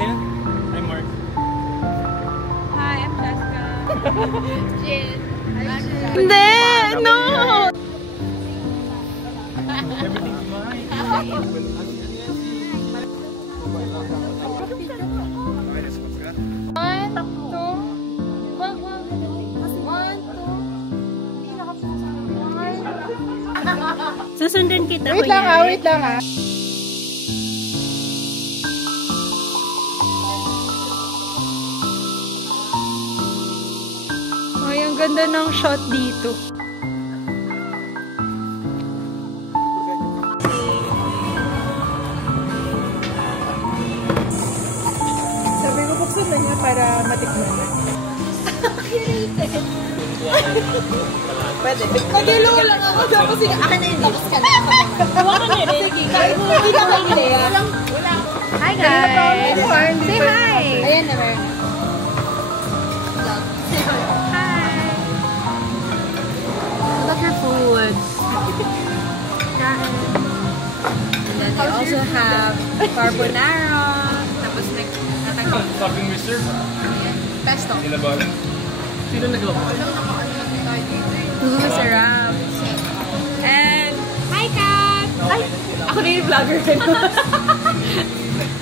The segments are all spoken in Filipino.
Janelle. I'm Mark. Hi, I'm Jessica. Jin. Hindi! No! Everything's mine. Susundan kita. Wait lang ha, wait lang ha. Ay, ang ganda ng shot dito. Sabi ko buksan na niya para matikman na. Pwede. Nag-hello lang ako. Tapos sige, akin na yun. Tapos ka na. Huwag ka na rin. Sige, kahit mo hindi ka kami. Hi guys! Say hi! Ayan na rin. Hi! Look your food. And then they also have carbonara. Tapos Fucking reserve. pesto. Ilabal. Sino nagawa? Sarap. And hi Kat! Ay! Ako na yung vlogger.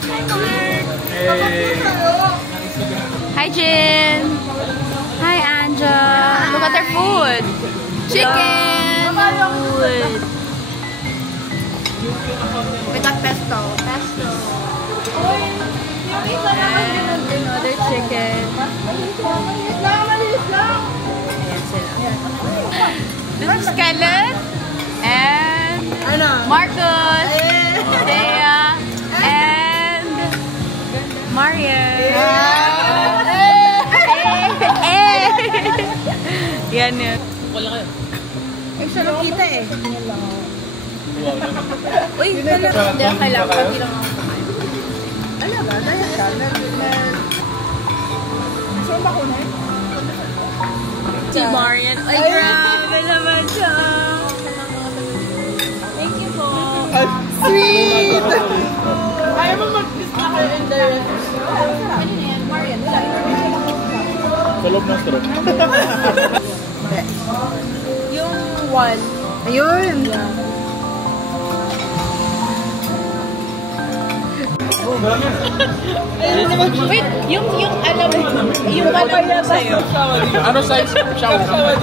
Hi Mark! Hey! Hi Jin! Hi Anja! Look at their food! Chicken! Food! With that pesto. Pesto! And another chicken. Maliit lang. Ayan sila. This is Kellen and Marcus, Thea, and Marian. Yan yun. Wala kayo. Eh, sarap kita eh. Wow naman. Uy, talaga. Hindi, kailangan. Pati lang ako. Ano ba? Dahil siya. Saan ba ko na eh? Si Marian. Ay, grabe naman siya. Thank you po. Sweet! Ayaw mo mag-kiss na kayo in the rest. Ano na yan? Marian, wala. Sa loob ng straw. Yung one. Ayun! Wait, yung alam mo, yung alam mo sa'yo. Ano size? Shawarma.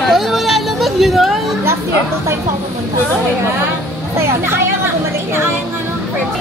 Ay, wala naman yun! Last year, 2 times ako pumunta. Masaya. Inaaya nga, inaaya nga ng first.